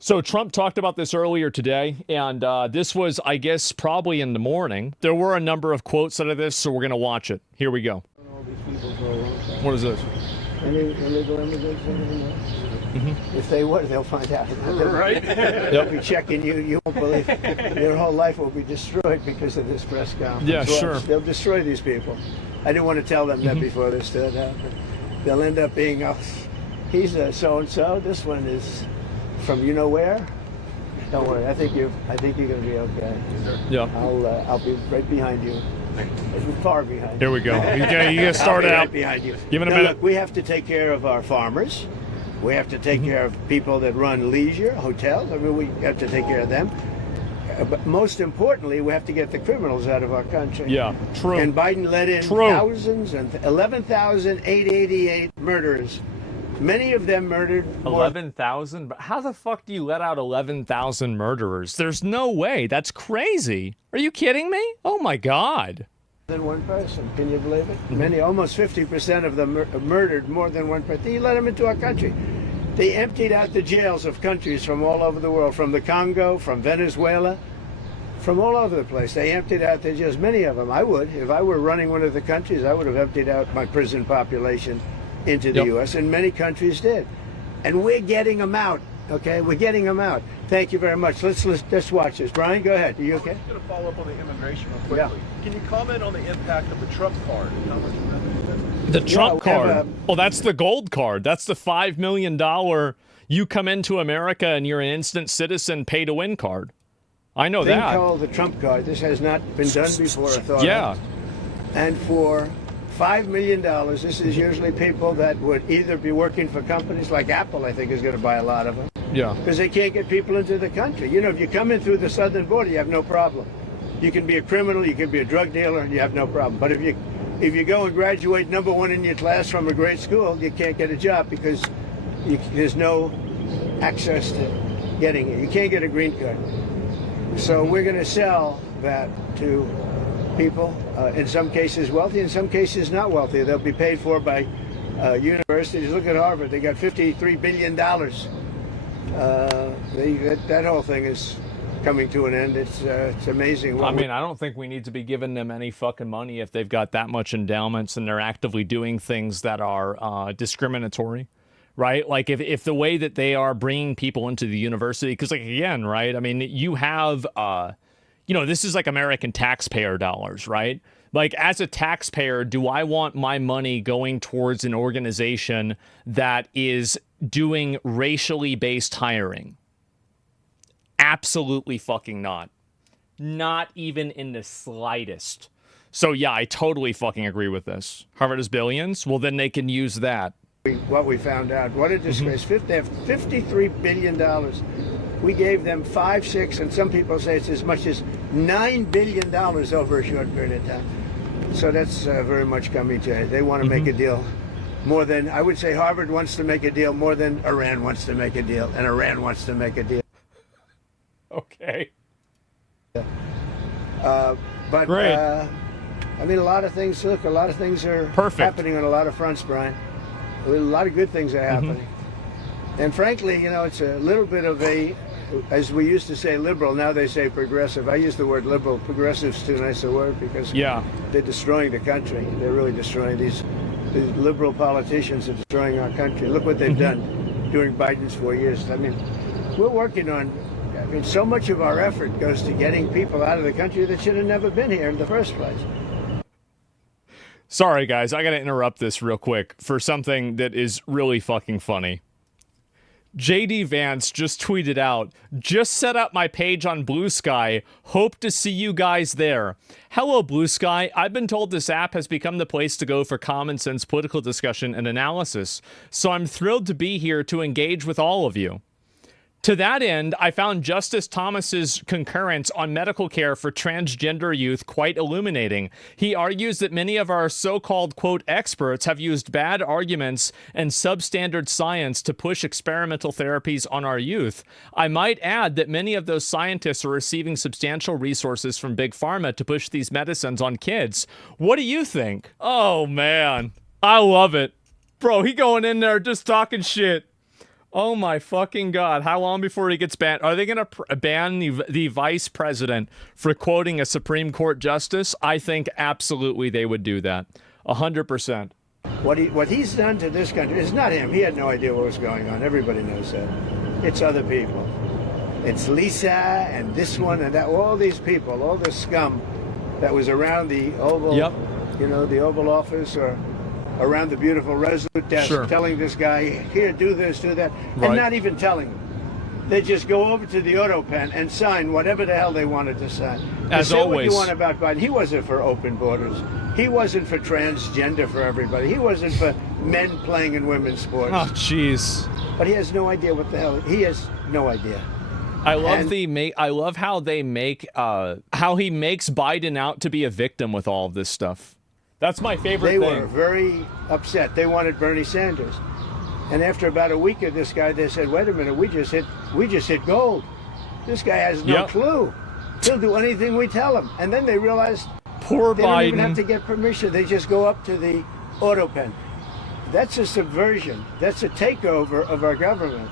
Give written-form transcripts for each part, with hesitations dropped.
So Trump talked about this earlier today, and this was, I guess, probably in the morning. There were a number of quotes out of this, so we're going to watch it. Here we go. All these people for a long time. What is this? Any illegal immigrants anymore? If they were, they'll find out. Right? They'll be checking you. You won't believe it. Your whole life will be destroyed because of this press conference. Yeah, sure. They'll destroy these people. I didn't want to tell them that before this did happen. They'll end up being, he's a so-and-so. This one is from you know where. Don't worry. I think you're going to be okay. Yeah. I'll be right behind you. Far behind. Here we go. You gotta start I'll be out. right behind you. Give it a Now, minute. look, we have to take care of our farmers. We have to take care of people that run leisure hotels. I mean, we have to take care of them. But most importantly, we have to get the criminals out of our country. Yeah, true. And Biden let in thousands and 11,888 murderers. Many of them murdered 11,000? But how the fuck do you let out 11,000 murderers? There's no way. That's crazy. Are you kidding me? Oh my God. than one person. Can you believe it? Many, almost 50% of them murdered more than one person. You let them into our country. They emptied out the jails of countries from all over the world, from the Congo, from Venezuela, from all over the place. They emptied out the jails, many of them. I would. If I were running one of the countries, I would have emptied out my prison population into the U.S., and many countries did. And we're getting them out, okay? We're getting them out. Thank you very much. Let's watch this. Brian, go ahead. Are you okay? I'm going to follow up on the immigration real quickly. Yeah. Can you comment on the impact of the Trump card and how much of that? The Trump we have card. Well, that's the gold card. That's the $5 million you come into America and you're an instant citizen pay to win card. I know Thing that. called the Trump card. This has not been done before, I thought. Yeah. And for $5 million, this is usually people that would either be working for companies like Apple, I think, is going to buy a lot of them. Yeah. Because they can't get people into the country. You know, if you come in through the southern border, you have no problem. You can be a criminal, you can be a drug dealer, you have no problem. But if you go and graduate number one in your class from a great school, you can't get a job because there's no access to getting it. You can't get a green card. So we're going to sell that to people, in some cases wealthy, in some cases not wealthy. They'll be paid for by universities. Look at Harvard. They got $53 billion. That whole thing is coming to an end. It's amazing. I mean, I don't think we need to be giving them any fucking money if they've got that much endowments and they're actively doing things that are discriminatory, right? Like if the way that they are bringing people into the university, because like, again, right? I mean, you have, this is like American taxpayer dollars, right? Like as a taxpayer, do I want my money going towards an organization that is doing racially based hiring? Absolutely fucking not. Not even in the slightest. So yeah, I totally fucking agree with this. Harvard has billions. Well, then they can use that. What we found out. What a disgrace. They have $53 billion. We gave them 5, 6, and some people say it's as much as $9 billion over a short period of time. So that's very much coming to it. They want to make a deal more than, I would say Harvard wants to make a deal more than Iran wants to make a deal, and Iran wants to make a deal. Okay. But Great. I mean, a lot of things are Perfect. happening on a lot of fronts, Brian. A lot of good things are happening. And frankly, it's a little bit of a, as we used to say liberal, now they say progressive. I use the word liberal. Progressive's too nice a word because they're destroying the country. They're really destroying these liberal politicians are destroying our country. Look what they've done during Biden's 4 years. I mean, we're working on, so much of our effort goes to getting people out of the country that should have never been here in the first place. Sorry, guys. I got to interrupt this real quick for something that is really fucking funny. JD Vance just tweeted out, just set up my page on Blue Sky. Hope to see you guys there. Hello, Blue Sky. I've been told this app has become the place to go for common sense political discussion and analysis. So I'm thrilled to be here to engage with all of you. To that end, I found Justice Thomas's concurrence on medical care for transgender youth quite illuminating. He argues that many of our so-called, quote, experts have used bad arguments and substandard science to push experimental therapies on our youth. I might add that many of those scientists are receiving substantial resources from Big Pharma to push these medicines on kids. What do you think? Oh, man. I love it. Bro, he going in there just talking shit. Oh my fucking god. How long before he gets banned? Are they going to ban the vice president for quoting a Supreme Court justice? I think absolutely they would do that. 100%. What he's done to this country is not him. He had no idea what was going on. Everybody knows that. It's other people. It's Lisa and this one and that. All these people, all this scum that was around the Oval, the Oval Office or around the beautiful Resolute desk, telling this guy, here, do this, do that, and not even telling him. They just go over to the auto pen and sign whatever the hell they wanted to sign. As say always. What you want about Biden. He wasn't for open borders. He wasn't for transgender for everybody. He wasn't for men playing in women's sports. Oh, jeez. But he has no idea what the hell. He has no idea. I love I love how they make how he makes Biden out to be a victim with all of this stuff. That's my favorite thing. They were very upset. They wanted Bernie Sanders. And after about a week of this guy, they said, wait a minute, we just hit gold. This guy has no clue. He'll do anything we tell him. And then they realized poor they don't even have to get permission. They just go up to the auto pen. That's a subversion. That's a takeover of our government.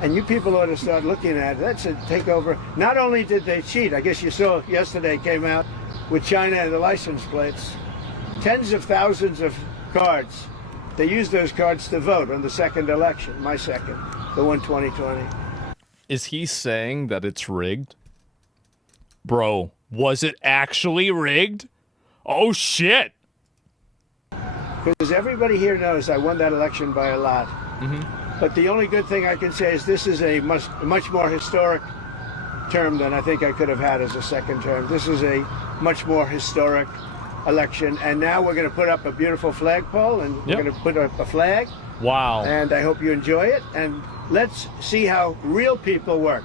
And you people ought to start looking at it. That's a takeover. Not only did they cheat, I guess you saw yesterday came out with China and the license plates. Tens of thousands of cards. They used those cards to vote on the second election, my second, the one 2020. Is he saying that it's rigged? Bro, was it actually rigged? Oh, shit. Because everybody here knows I won that election by a lot. But the only good thing I can say is this is a much more historic term than I think I could have had as a second term. This is a much more historic election, and now we're going to put up a beautiful flagpole, and we're going to put up a flag. Wow. And I hope you enjoy it, and let's see how real people work.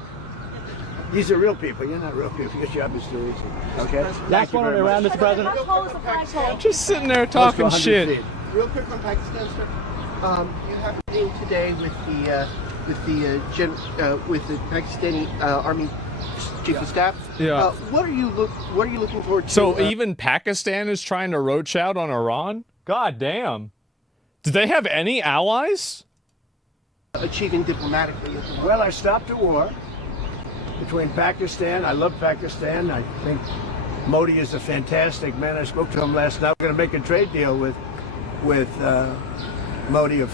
These are real people. You're not real people. Your job is too easy. Okay? Last one around, Mr. President. Just sitting there talking shit. Feet. Real quick on Pakistan, sir. You have a meeting today with the Pakistani Army Chief of Staff. Yeah. What are you looking forward to? So even Pakistan is trying to roach out on Iran? God damn. Do they have any allies? Achieving diplomatically. Well, I stopped a war between Pakistan. I love Pakistan. I think Modi is a fantastic man. I spoke to him last night. We're going to make a trade deal with Modi of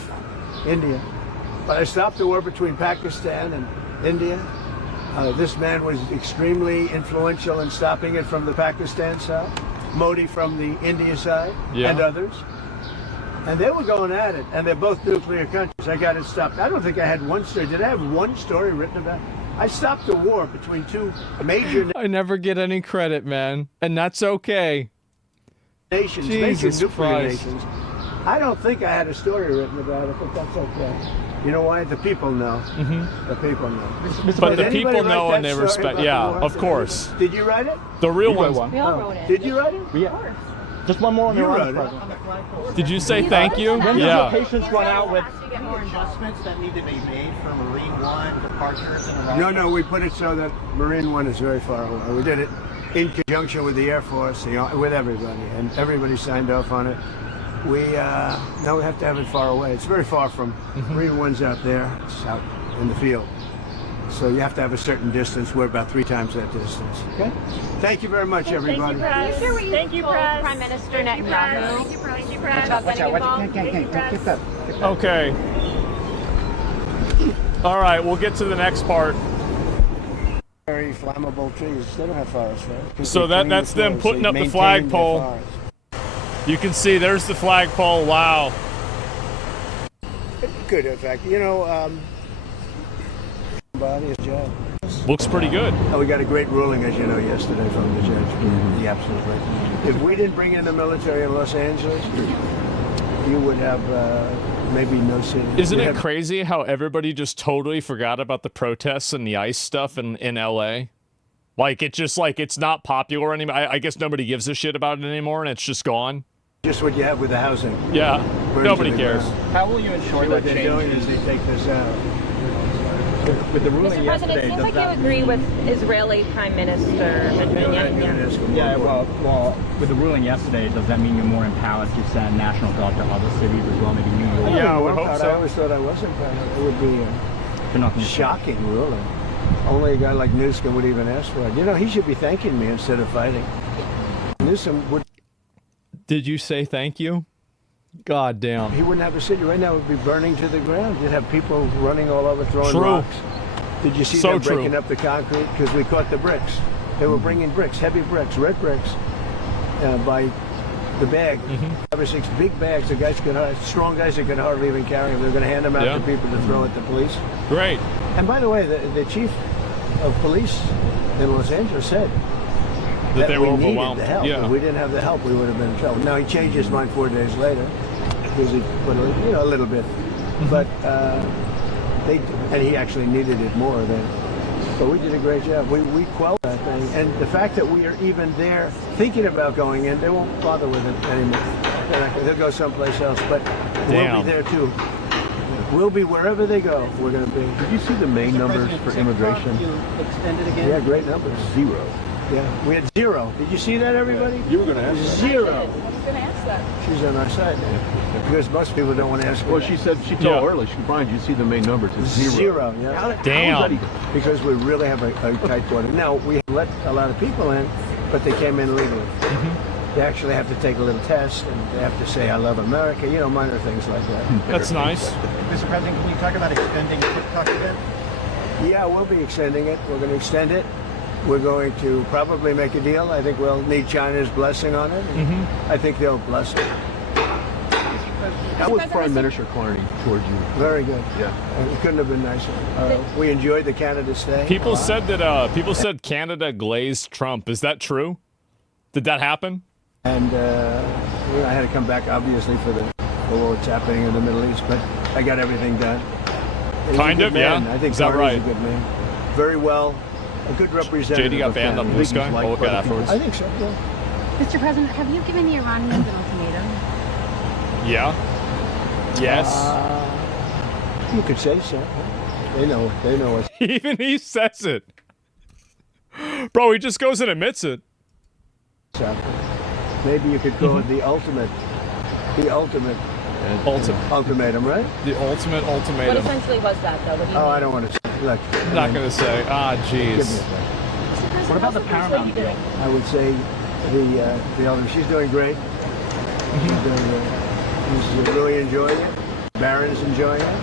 India. But I stopped the war between Pakistan and India. This man was extremely influential in stopping it from the Pakistan side, Modi from the India side, and others. And they were going at it, and they're both nuclear countries. I got it stopped. I don't think I had one story. Did I have one story written about it? I stopped the war between two major I never get any credit, man. And that's okay. nations, Jesus major nuclear Christ. nations. I don't think I had a story written about it, but that's okay. You know why? The people know. The people know. But the Did people anybody know write and that they story respect. about Yeah, the war? of course. Did you write it? The real ones. one. We all wrote it. Did you write it? Yeah. Just one more on the You Iran, wrote it. President. Did you say thank you? When does your Yeah. patience run out with... Adjustments that need to be made for Marine One departures and arrivals? No, we put it so that Marine One is very far away. We did it in conjunction with the Air Force, with everybody, and everybody signed off on it. Now we have to have it far away. It's very far from Marine One's out there. It's out in the field. So you have to have a certain distance. We're about 3 times that distance. Okay? Thank you very much, everybody. Thank you, Press. Prime Minister Netanyahu. Thank you, Press. Thank you, Press. Watch out. Thank you, Press. Okay. All right, we'll get to the next part. Very flammable trees. They don't have forest fires. 'Cause So they clean that's the them forest. putting They up the maintain flagpole. their forests. You can see there's the flagpole. Wow. Good, in fact. Body is job. Looks pretty good. We got a great ruling, as you know, yesterday from the judge. Yeah, absolutely. If we didn't bring in the military in Los Angeles, you would have maybe no city. Isn't it crazy how everybody just totally forgot about the protests and the ICE stuff in LA? Like, it's not popular anymore. I guess nobody gives a shit about it anymore, and it's just gone. Just what you have with the housing. Yeah, Burns nobody to the cares. ground. How will you ensure What that they're doing is changes? they take this out. With the ruling Mr. President, yesterday, it seems does like you that agree with Israeli Prime Minister Benjamin Netanyahu. Yeah, well, with the ruling yesterday, does that mean you're more empowered to send National Guard to other cities as well, maybe New York? Yeah, I would Well, hope I so. always thought I wasn't. It would be They're not gonna- shocking ruling. Only a guy like Newsom would even ask for it. You know, he should be thanking me instead of fighting. Newsom would. Did you say thank you? God damn. He wouldn't have a city right now. It would be burning to the ground. You'd have people running all over, throwing True. rocks. Did you see So them true. breaking up the concrete? Because we caught the bricks. They were bringing bricks, heavy bricks, red bricks, by the bag. 5 or 6 big bags. The guys strong guys that could hardly even carry them. They're going to hand them out Yeah. to people to throw at the police. Great. And by the way, the chief of police in Los Angeles said That they were we needed overwhelmed. the help. Yeah. If we didn't have the help, we would have been in trouble. Now he changed his mind 4 days later because he put a little bit, but and he actually needed it more than. But we did a great job. We quelled that thing, and the fact that we are even there thinking about going in, they won't bother with it anymore. They'll go someplace else, but we'll Damn. be there too. We'll be wherever they go. We're going to be. Did you see the main numbers for immigration? You extended again? Yeah, great numbers. 0. Yeah, we had 0. Did you see that, everybody? You were going to ask that. 0. I was going to ask that. She's on our side now. Because most people don't want to ask her Well, that. she said, she told Yeah. early, she said, Brian, did you see the main numbers? It's 0. 0, yeah. How is Damn. that even- Because we really have a tight border. Now, we let a lot of people in, but they came in legally. They actually have to take a little test, and they have to say, I love America, minor things like that. That's nice. Mr. President, can you talk about extending TikTok again? Yeah, we'll be extending it. We're going to extend it. We're going to probably make a deal. I think we'll need China's blessing on it. I think they'll bless it. How was Prime Minister Carney towards you? Very good. Yeah. It couldn't have been nicer. We enjoyed the Canada stay. People said that Canada glazed Trump. Is that true? Did that happen? And I had to come back, obviously, for what's happening in the Middle East, but I got everything done. He's a Kind good of, yeah. man. I think Is that Carter's right? a good man. Very well, a good representative. JD got of banned on family. Blue Sky. liked We'll look by at the afterwards. I think so, yeah. Mr. President, have you given the Iranians an ultimatum? Yeah. Yes. You could say so. They know us. Even he says it. Bro, he just goes and admits it. Maybe you could call it the ultimate ultimatum, right? The ultimate What ultimatum. essentially was that, though? What do you Oh, mean? I don't want to say. Look, Not gonna say. Ah, give me a jeez. second. What about the Paramount deal? I would say the elder. She's doing great. She's doing great. She's really enjoying it. Baron's enjoying it.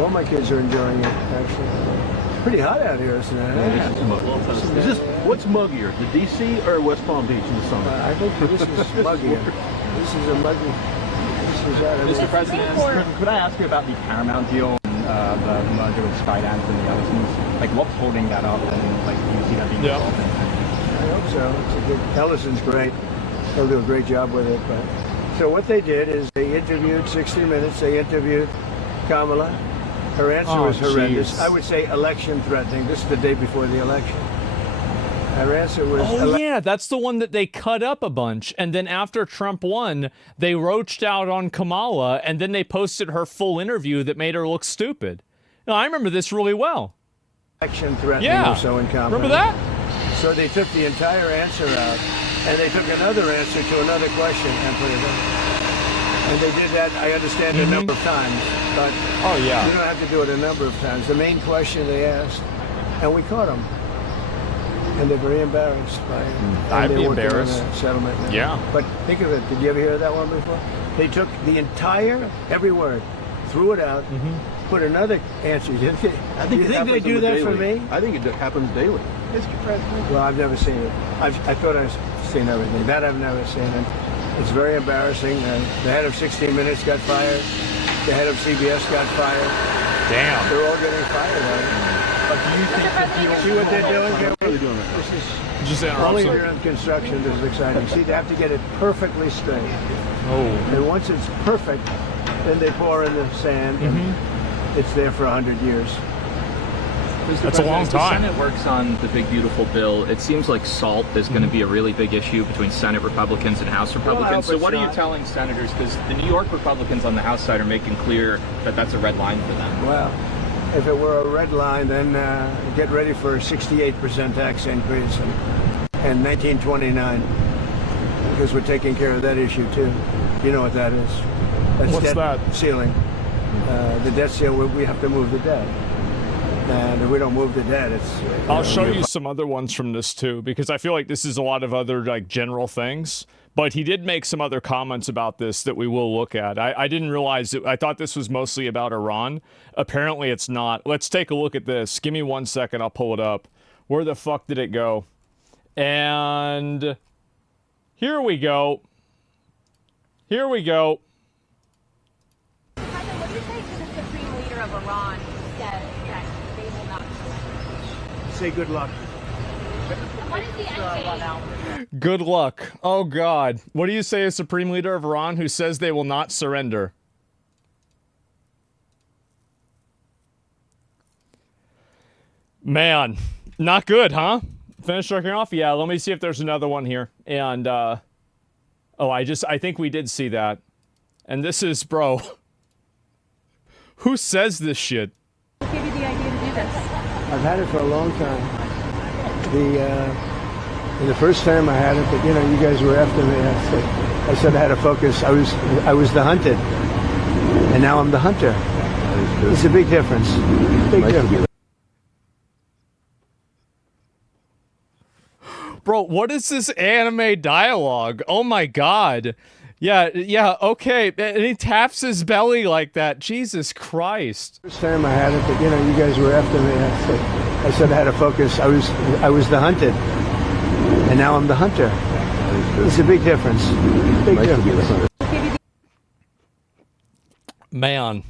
All my kids are enjoying it, actually. It's pretty hot out here, isn't it? Is this, what's muggier, the DC or West Palm Beach in the summer? I think this is muggier. This is a muggy. This is out of Mr. President, could I ask you about the Paramount deal and the merger with Skydance and the others? Like, what's holding that up, and like, do you see that being Yeah. resolved? I hope so. It's a good. Ellison's great. He'll do a great job with it. But so what they did is they interviewed 60 Minutes. They interviewed Kamala. Her answer Oh, was horrendous. jeez. I would say election threatening. This is the day before the election. Her answer was Oh yeah, that's the one that they cut up a bunch, and then after Trump won, they roached out on Kamala, and then they posted her full interview that made her look stupid. Now, I remember this really well. election threatening Yeah, or so incompetent. remember that? So they took the entire answer out, and they took another answer to another question and put it in. And they did that, I understand, a number of times, but Oh you yeah. don't have to do it a number of times. The main question they asked, and we caught them. And they're very embarrassed by it. And I'd they're be working on embarrassed. a settlement now. Yeah. But think of it. Did you ever hear that one before? They took the entire, every word, threw it out, put another answer. Do you think it they happens do on the that for daily. me? I think it happens daily. Mr. President, Well, I've never seen it. I thought I've seen everything. That I've never seen. And it's very embarrassing. The head of 16 Minutes got fired. The head of CBS got fired. Damn. They're all getting fired on it. But do you think that people See what they're doing here? What are they doing right now? This is Just only if you're interrupts. in construction. This is exciting. See, they have to get it perfectly straight. Oh. And once it's perfect, then they pour in the sand, and it's there for 100 years. That's a long As time. the Senate works on the big beautiful bill, it seems like SALT is going to be a really big issue between Senate Republicans and House Republicans. So what are you telling senators? Because the New York Republicans on the House side are making clear that that's a red line for them. Well, if it were a red line, then get ready for a 68% tax increase in 1929, because we're taking care of that issue too. You know what that is? That's What's debt that? ceiling. The debt ceiling, we have to move the debt. And if we don't move the debt, it's... I'll show you some other ones from this too, because I feel like this is a lot of other like general things. But he did make some other comments about this that we will look at. I didn't realize it. I thought this was mostly about Iran. Apparently it's not. Let's take a look at this. Give me 1 second. I'll pull it up. Where the fuck did it go? And here we go. Here we go. What do you say to the Supreme Leader of Iran who said that they will not surrender? Say good luck. What is the end game? Good luck. Oh, God. What do you say to Supreme Leader of Iran who says they will not surrender? Man, not good, huh? Finish jerking off? Yeah, let me see if there's another one here. And, oh, I think we did see that. And this is, bro. Who says this shit? What gave you the idea to do this? I've had it for a long time. The first time I had it, but you know, you guys were after me. I said I had to focus. I was the hunted, and now I'm the hunter. It's a big difference. Big difference. Bro, what is this anime dialogue? Oh my God. Yeah, okay. And he taps his belly like that. Jesus Christ. First time I had it, but you know, you guys were after me. I said I had to focus. I was the hunted, and now I'm the hunter. It's a big difference. Big difference. Man,